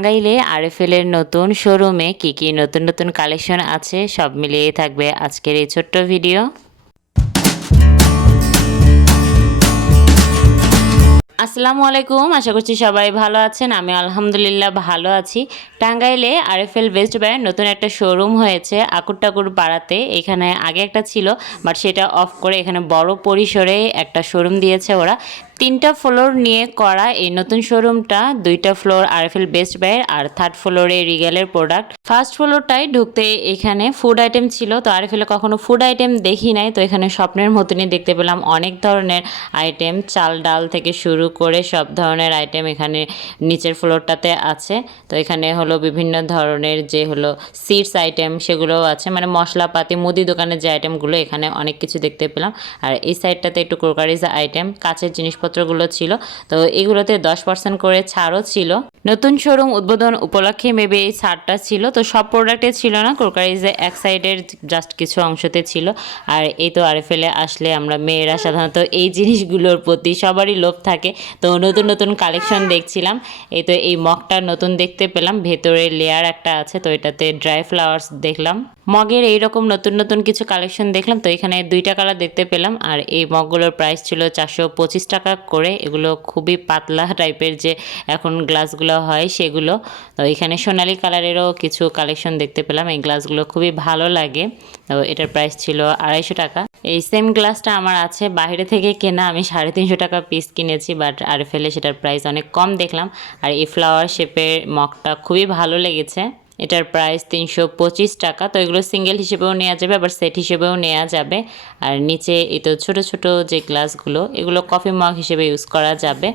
টাঙ্গাইলে আরএফএলের নতুন শোরুমে কি কি নতুন নতুন কালেকশন আছে, সব মিলিয়ে থাকবে আজকের এই ছোট্ট ভিডিও। আসসালামু আলাইকুম, আশা করছি সবাই ভালো আছেন আমি আলহামদুলিল্লাহ ভালো আছি। টাঙ্গাইলে আরএফএল বেস্ট ব্যান্ড নতুন একটা শোরুম হয়েছে আকুর টাকুর পাড়াতে, এখানে আগে একটা ছিল, বাট সেটা অফ করে এখানে বড় পরিসরে একটা শোরুম দিয়েছে ওরা। তিনটা ফ্লোর নিয়ে করা এই নতুন শোরুমটা, দুইটা ফ্লোর আরএফএল বেস্ট বাইয়ের আর থার্ড ফ্লোরে রিগেলের প্রোডাক্ট। ফার্স্ট ফ্লোরটায় ঢুকতে এখানে ফুড আইটেম ছিল, তো আরএফএলে কখনো ফুড আইটেম দেখি নাই, তো এখানে স্বপ্নের মতনই দেখতে পেলাম অনেক ধরনের আইটেম, চাল ডাল থেকে শুরু করে সব ধরনের আইটেম এখানে নিচের ফ্লোরটাতে আছে। তো এখানে হলো বিভিন্ন ধরনের যে হলো সিডস আইটেম সেগুলোও আছে মানে মশলাপাতি, মুদি দোকানের যে আইটেমগুলো এখানে অনেক কিছু দেখতে পেলাম। আর এই সাইডটাতে একটু ক্রোকারিজ আইটেম, কাচের জিনিসপত্রগুলো ছিল। তো এগুলোতে দশ পার্সেন্ট করে ছাড়ও ছিল। নতুন শোরুম উদ্বোধন উপলক্ষে মেবি এই ছাড়টা ছিল। তো সব প্রোডাক্টে ছিল না ক্রোকারিজে এক সাইডের জাস্ট কিছু অংশতে ছিল। আর এই তো আরএফএলে আসলে আমরা মেয়েরা সাধারণত এই জিনিসগুলোর প্রতি সবারই লোভ থাকে। তো নতুন নতুন কালেকশন দেখছিলাম। এই তো এই মগটা নতুন দেখতে পেলাম। ভেতরে লেয়ার একটা আছে, তো এটাতে ড্রাই ফ্লাওয়ার্স দেখলাম। মগের এইরকম নতুন নতুন কিছু কালেকশন দেখলাম। তো এখানে দুইটা কালার দেখতে পেলাম। আর এই মগগুলোর প্রাইস ছিল চারশো পঁচিশ টাকা করে। এগুলো খুবই পাতলা টাইপের যে এখন গ্লাসগুলো হয় সেগুলো। তো এখানে সোনালি কালারেরও কিছু কালেকশন দেখতে পেলাম। এই গ্লাসগুলো খুবই ভালো লাগে। তো এটার প্রাইস ছিল আড়াইশো টাকা। এই সেম গ্লাসটা আমার আছে। বাইরে থেকে কেনা আমি সাড়ে তিনশো টাকা পিস কিনেছি বাট আর ফেলে সেটার প্রাইস অনেক কম দেখলাম। আর এই ফ্লাওয়ার শেপের মগটা খুবই ভালো লেগেছে। এটার প্রাইস তিনশো পঁচিশ টাকা। তো এগুলো সিঙ্গেল হিসেবেও নেওয়া যাবে, আবার সেট হিসেবেও নেওয়া যাবে। আর নিচে এই তো ছোটো ছোটো যে গ্লাসগুলো এগুলো কফি মগ হিসেবে ইউজ করা যাবে।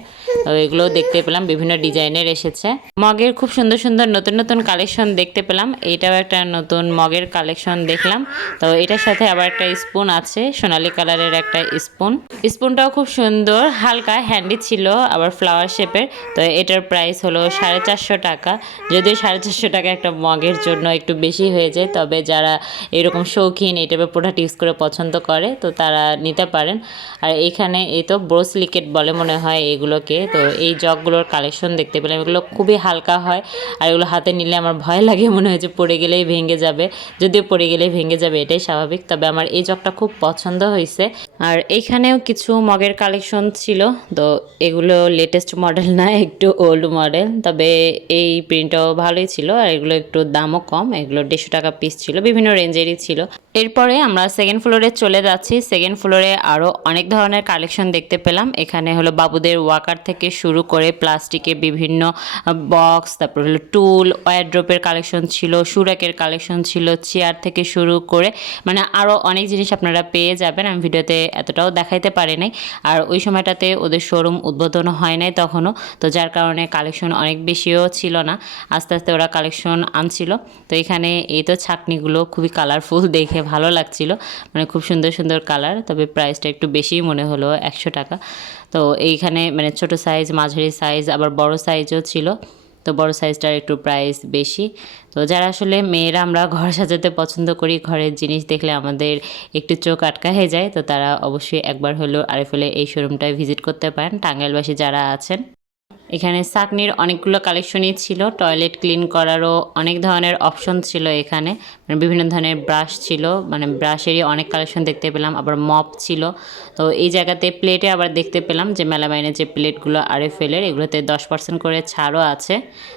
তো এগুলো দেখতে পেলাম, বিভিন্ন ডিজাইনের এসেছে। মগের খুব সুন্দর সুন্দর নতুন নতুন কালেকশন দেখতে পেলাম। এইটাও একটা নতুন মগের কালেকশন দেখলাম। তো এটার সাথে আবার একটা স্পুন আছে, সোনালি কালারের একটা স্পুন স্পুনটাও খুব সুন্দর, হালকা হ্যান্ডি ছিল, আবার ফ্লাওয়ার শেপের তো এটার প্রাইস হলো সাড়ে চারশো টাকা। যদিও সাড়ে চারশো টাকা একটা মগের জন্য একটু বেশি হয়ে যায়। তবে যারা এরকম শৌখিন এই টাইপের প্রোডাক্ট ইউজ করে পছন্দ করে, তো তারা নিতে পারেন। আর এখানে এই তো ব্রোসলিকেট বলে মনে হয় এগুলোকে। তো এই জগগুলোর কালেকশন দেখতে পেলাম। এগুলো খুবই হালকা হয়। আর এগুলো হাতে নিলে আমার ভয় লাগে, মনে হয় যে পড়ে গেলেই ভেঙে যাবে। যদিও পড়ে গেলেই ভেঙে যাবে, এটাই স্বাভাবিক। তবে আমার এই জগটা খুব পছন্দ হয়েছে। আর এইখানেও কিছু মগের কালেকশন ছিল। তো এগুলো লেটেস্ট মডেল না, একটু ওল্ড মডেল তবে এই প্রিন্টটাও ভালোই ছিল। আর এগুলো একটু দামও কম, এগুলো দেড়শো টাকা পিস ছিল, বিভিন্ন রেঞ্জেরই ছিল। এরপরে আমরা সেকেন্ড ফ্লোরে চলে যাচ্ছি। সেকেন্ড ফ্লোরে আরও অনেক ধরনের কালেকশন দেখতে পেলাম। এখানে হলো বাবুদের ওয়াকার থেকে শুরু করে প্লাস্টিকের বিভিন্ন বক্স তারপর হলো টুল ওয়ারড্রপের কালেকশন ছিল, সুরাকের কালেকশন ছিল চেয়ার থেকে শুরু করে মানে আরও অনেক জিনিস আপনারা পেয়ে যাবেন। আমি ভিডিওতে এতটাও দেখাইতে পারি নাই। আর ওই সময়টাতে ওদের শোরুম উদ্বোধন হয় নাই তখনও, তো যার কারণে কালেকশন অনেক বেশিও ছিল না। আস্তে আস্তে ওরা কালেকশন আনছিল। তো এখানে এই তো ছাকনিগুলো খুবই কালারফুল দেখে ভালো লাগছিল। মানে খুব সুন্দর সুন্দর কালার তবে প্রাইসটা একটু বেশিই মনে হলো, একশো টাকা। তো এইখানে মানে ছোট সাইজ মাঝারি সাইজ আবার বড় সাইজও ছিল। তো বড় সাইজটার একটু প্রাইস বেশি। তো যারা আসলে মেয়েরা আমরা ঘর সাজাতে পছন্দ করি, ঘরের জিনিস দেখলে আমাদের একটু চোখ আটকা হয়ে যায়, তো তারা অবশ্যই একবার হলেও আরএফএলে এই শোরুমটায় ভিজিট করতে পারেন। টাঙ্গাইলবাসী যারা আছেন এখানে সাকনির অনেকগুলো কালেকশনই ছিল, টয়লেট ক্লিন করারও অনেক ধরনের অপশন ছিল এখানে মানে বিভিন্ন ধরনের ব্রাশ ছিল মানে ব্রাশেরই অনেক কালেকশন দেখতে পেলাম, আবার মপ ছিল। তো এই জায়গাতে প্লেটে আবার দেখতে পেলাম যে মেলা মেলামাইনের যে প্লেটগুলো আরে ফেলের এগুলোতে দশ পার্সেন্ট করে ছাড়ও আছে।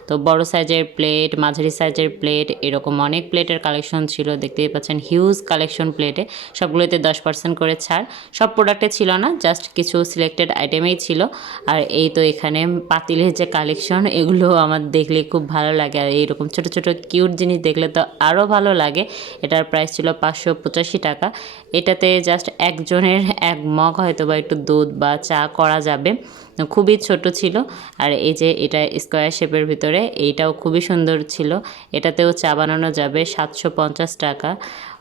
তো বড় সাইজের প্লেট, মাঝারি সাইজের প্লেট, এরকম অনেক প্লেটের কালেকশন ছিল, দেখতেই পাচ্ছেন হিউজ কালেকশন প্লেটে, সবগুলোতে দশ পার্সেন্ট করে ছাড়। সব প্রোডাক্টে ছিল না জাস্ট কিছু সিলেক্টেড আইটেমেই ছিল। আর এই তো এখানে পাতিলের যে কালেকশন এগুলো আমার দেখলে খুব ভালো লাগে। আর এইরকম ছোট ছোট কিউট জিনিস দেখলে তো আরও ভালো লাগে। এটার প্রাইস ছিল পাঁচশো পঁচাশি টাকা। এটাতে জাস্ট একজনের এক মগ হয়তো বা একটু দুধ বা চা করা যাবে। খুবই ছোট ছিল। আর এই যে এটা স্কোয়ার শেপের ভিতরে, এইটাও খুবই সুন্দর ছিল। এটাতেও চা বানানো যাবে সাতশো পঞ্চাশ টাকা।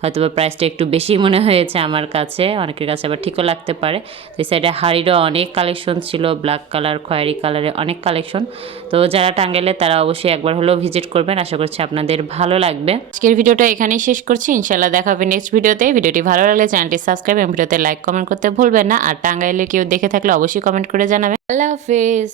হয়তো বা প্রাইসটা একটু বেশি মনে হয়েছে আমার কাছে, অনেকের কাছে আবার ঠিকও লাগতে পারে। এই সাইডে হাড়িরও অনেক কালেকশন ছিল ব্ল্যাক কালার খয়েরি কালারের অনেক কালেকশন তো যারা টাঙ্গাইলে, তারা অবশ্যই একবার হলেও ভিজিট করবেন। আশা করছি আপনাদের ভালো লাগবে। আজকের ভিডিওটা এখানেই শেষ করছি। ইনশাল্লাহ দেখা হবে নেক্সট ভিডিওতে। ভিডিওটি ভালো লাগলে চ্যানেলটি সাবস্ক্রাইব এবং ভিডিওতে লাইক কমেন্ট করতে ভুলবেন না। আর টাঙ্গাইলে কেউ দেখে থাকলে অবশ্যই কমেন্ট করে জানাবেন। আল্লাহ হাফেজ